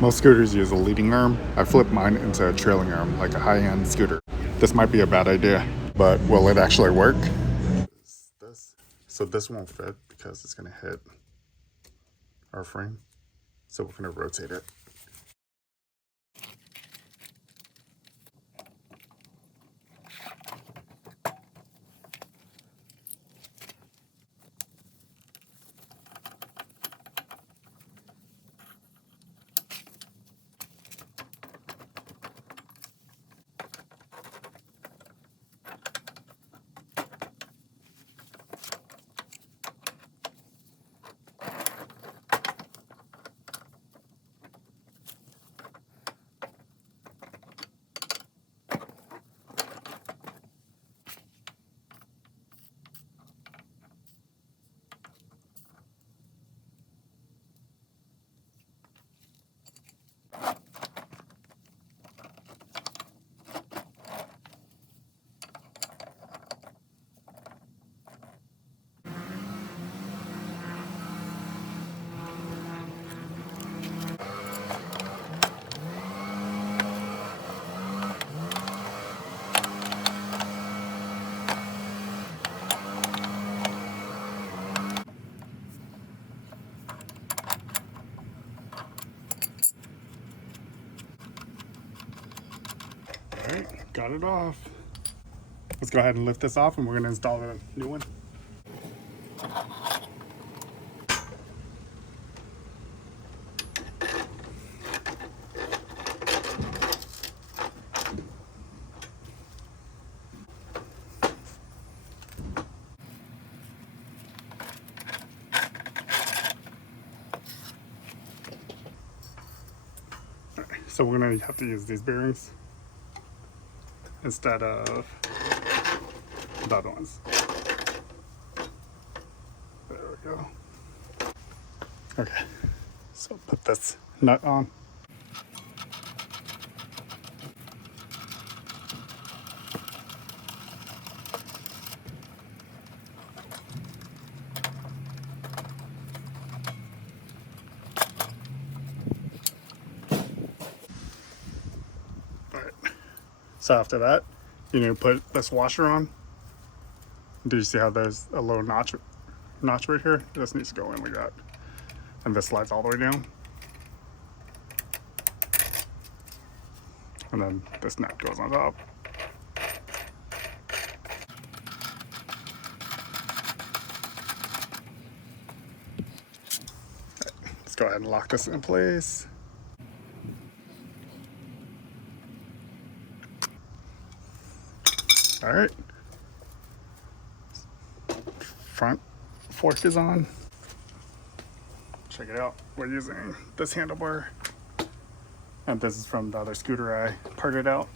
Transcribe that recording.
Most scooters use a leading arm. I flipped mine into a trailing arm, like a high-end scooter. This might be a bad idea, but will it actually work? So this won't fit because it's gonna hit our frame. So we're gonna rotate it. All right, got it off. Let's go ahead and lift this off and we're gonna install a new one. So we're gonna have to use these bearings instead of the other ones. There we go. Okay, so put this nut on. All right, so after that, you need to put this washer on. Do you see how there's a little notch right here? This needs to go in like that. And this slides all the way down. And then this nut goes on top. Let's go ahead and lock this in place. All right. Front fork is on. Check it out. We're using this handlebar. And this is from the other scooter I parted out.